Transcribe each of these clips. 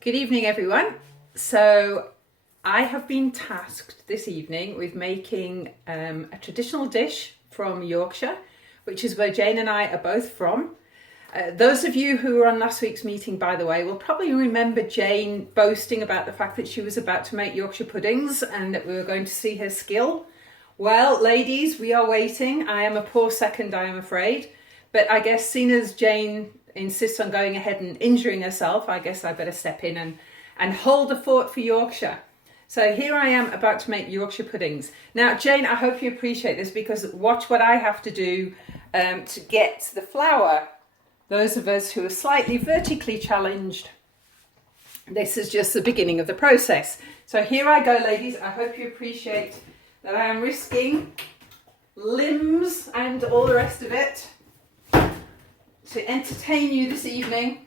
Good evening, everyone. So I have been tasked this evening with making a traditional dish from Yorkshire, which is where Jane and I are both from. Those of you who were on last week's meeting, by the way, will probably remember Jane boasting about the fact that she was about to make Yorkshire puddings and that we were going to see her skill. Well, ladies, we are waiting. I am a poor second, I am afraid. But I guess seeing as Jane insists on going ahead and injuring herself, I guess I better step in and hold the fort for Yorkshire. So here I am about to make Yorkshire puddings. Now, Jane, I hope you appreciate this because watch what I have to do to get the flour. Those of us who are slightly vertically challenged, this is just the beginning of the process. So here I go, ladies. I hope you appreciate that I am risking limbs and all the rest of it to entertain you this evening,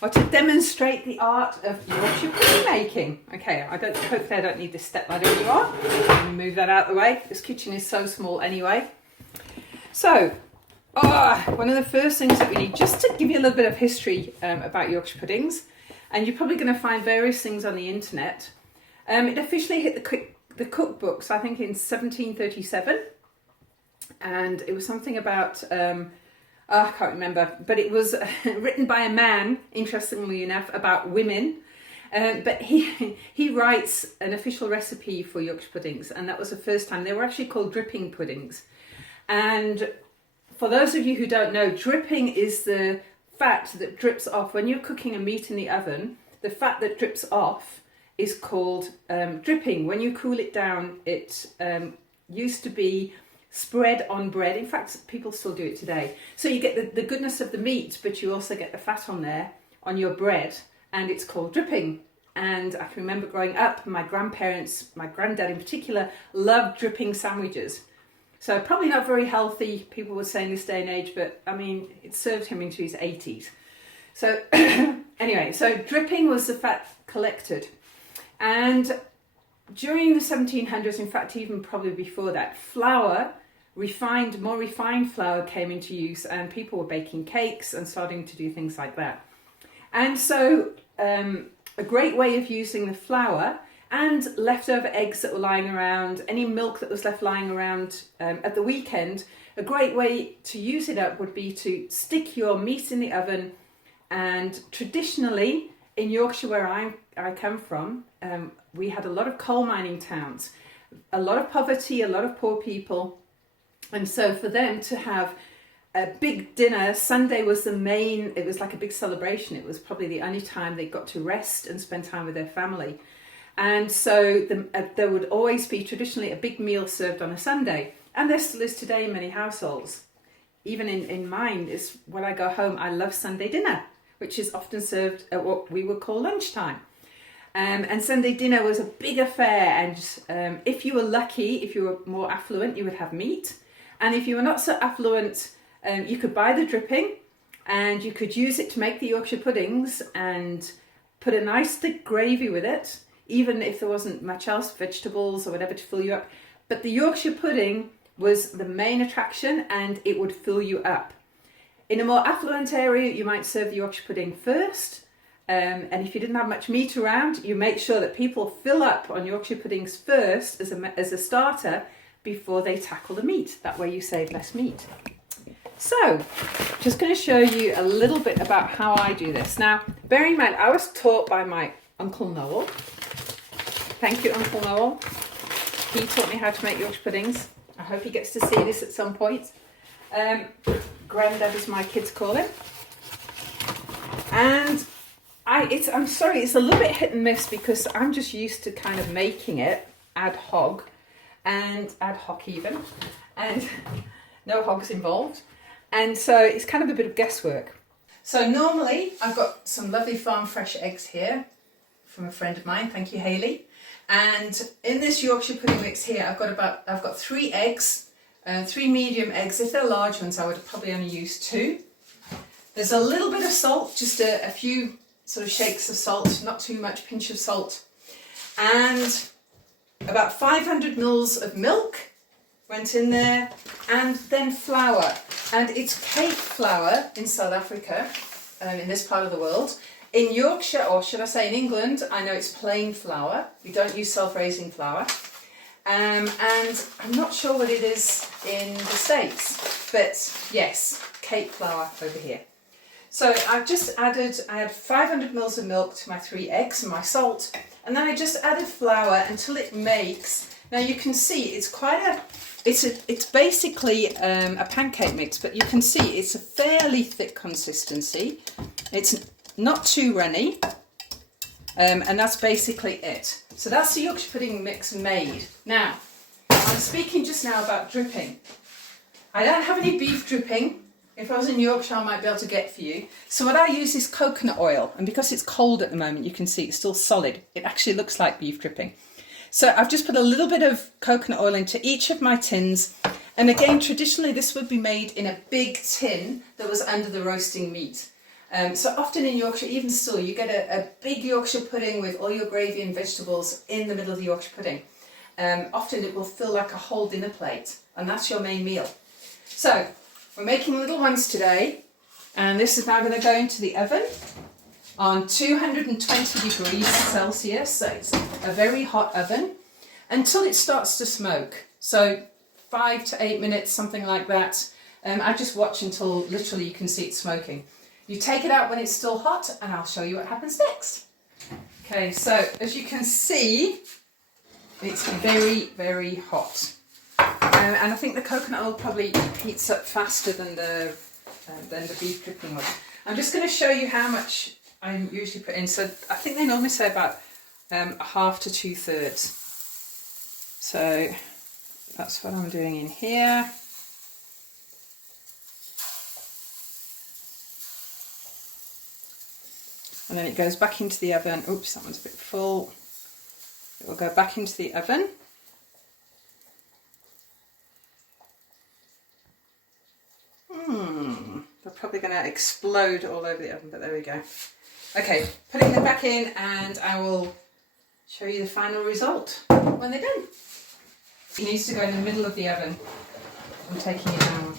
or to demonstrate the art of Yorkshire pudding making. Okay, hopefully I don't need this step ladder anymore. Let me move that out of the way. This kitchen is so small anyway. So, one of the first things that we need, just to give you a little bit of history about Yorkshire puddings, and you're probably going to find various things on the internet. It officially hit the cookbooks, I think, in 1737, and it was something about I can't remember, but it was written by a man, interestingly enough, about women. But he writes an official recipe for Yorkshire puddings, and that was the first time. They were actually called dripping puddings. And for those of you who don't know, dripping is the fat that drips off. When you're cooking a meat in the oven, the fat that drips off is called dripping. When you cool it down, it used to be spread on bread. In fact, people still do it today. So you get the goodness of the meat, but you also get the fat on there, on your bread, and it's called dripping. And I can remember growing up, my grandparents, my granddad in particular, loved dripping sandwiches. So probably not very healthy, people would say in this day and age, but I mean, it served him into his 80s. So anyway, so dripping was the fat collected. And during the 1700s, in fact, even probably before that, flour, more refined flour came into use, and people were baking cakes and starting to do things like that. And so a great way of using the flour and leftover eggs that were lying around, any milk that was left lying around at the weekend, a great way to use it up would be to stick your meat in the oven. And traditionally, in Yorkshire, where I come from, we had a lot of coal mining towns, a lot of poverty, a lot of poor people. And so for them to have a big dinner, Sunday was it was like a big celebration. It was probably the only time they got to rest and spend time with their family. And so there would always be traditionally a big meal served on a Sunday. And there still is today in many households. Even in mine, is when I go home, I love Sunday dinner, which is often served at what we would call lunchtime. And Sunday dinner was a big affair. And if you were lucky, if you were more affluent, you would have meat. And if you were not so affluent, you could buy the dripping and you could use it to make the Yorkshire puddings and put a nice thick gravy with it, even if there wasn't much else, vegetables or whatever to fill you up. But the Yorkshire pudding was the main attraction and it would fill you up. In a more affluent area, you might serve the Yorkshire pudding first. And if you didn't have much meat around, you make sure that people fill up on Yorkshire puddings first as a starter before they tackle the meat. That way you save less meat. So, just going to show you a little bit about how I do this. Now, bear in mind, I was taught by my Uncle Noel. Thank you, Uncle Noel. He taught me how to make Yorkshire puddings. I hope he gets to see this at some point. Grandad, as my kids call him. And I'm sorry, it's a little bit hit and miss because I'm just used to kind of making it ad hoc even, and no hogs involved. And so it's kind of a bit of guesswork. So normally I've got some lovely farm fresh eggs here from a friend of mine. Thank you, Hayley. And in this Yorkshire pudding mix here, I've got 3 eggs, 3 medium eggs. If they're large ones, I would probably only use 2. There's a little bit of salt, just a few sort of shakes of salt, not too much, pinch of salt, and about 500 mils of milk went in there, and then flour. And it's cake flour in South Africa, in this part of the world. In Yorkshire, or should I say in England, I know it's plain flour. We don't use self-raising flour. And I'm not sure what it is in the States, but yes, cake flour over here. So I've just added, I had 500 mils of milk to my 3 eggs and my salt, and then I just added flour until it makes, now you can see it's quite a, it's basically a pancake mix, but you can see it's a fairly thick consistency. It's not too runny, and that's basically it. So that's the Yorkshire pudding mix made. Now, I'm speaking just now about dripping. I don't have any beef dripping. If I was in Yorkshire, I might be able to get for you. So what I use is coconut oil, and because it's cold at the moment, you can see it's still solid. It actually looks like beef dripping. So I've just put a little bit of coconut oil into each of my tins. And again, traditionally this would be made in a big tin that was under the roasting meat. So often in Yorkshire, even still, you get a big Yorkshire pudding with all your gravy and vegetables in the middle of the Yorkshire pudding. Often it will feel like a whole dinner plate, and that's your main meal. So we're making little ones today, and this is now going to go into the oven on 220 degrees Celsius, so it's a very hot oven, until it starts to smoke. So 5 to 8 minutes, something like that. I just watch until literally you can see it smoking. You take it out when it's still hot, and I'll show you what happens next. Okay, so as you can see, it's very, very hot. And I think the coconut oil probably heats up faster than the beef dripping oil. I'm just going to show you how much I usually put in. So I think they normally say about 1/2 to 2/3. So that's what I'm doing in here. And then it goes back into the oven. Oops, that one's a bit full. It will go back into the oven. They're probably going to explode all over the oven, but there we go. Okay, putting them back in, and I will show you the final result when they're done. It needs to go in the middle of the oven. I'm taking it down.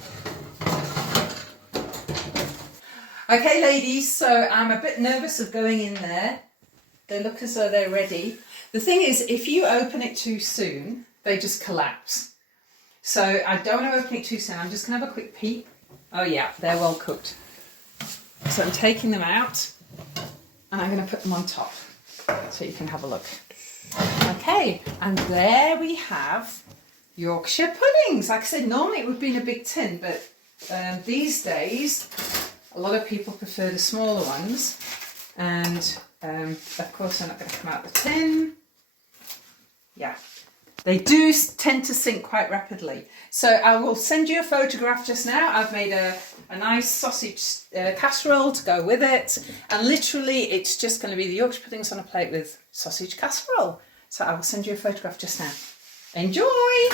Okay, ladies, so I'm a bit nervous of going in there. They look as though they're ready. The thing is, if you open it too soon, they just collapse. So I don't want to open it too soon. I'm just going to have a quick peek. Oh yeah, they're well cooked. So I'm taking them out, and I'm going to put them on top so you can have a look. Okay, and there we have Yorkshire puddings. Like I said, normally it would be in a big tin, but these days a lot of people prefer the smaller ones, and of course they're not going to come out of the tin. Yeah, they do tend to sink quite rapidly. So I will send you a photograph just now. I've made a nice sausage casserole to go with it, and literally it's just going to be the Yorkshire puddings on a plate with sausage casserole. So I will send you a photograph just now. Enjoy!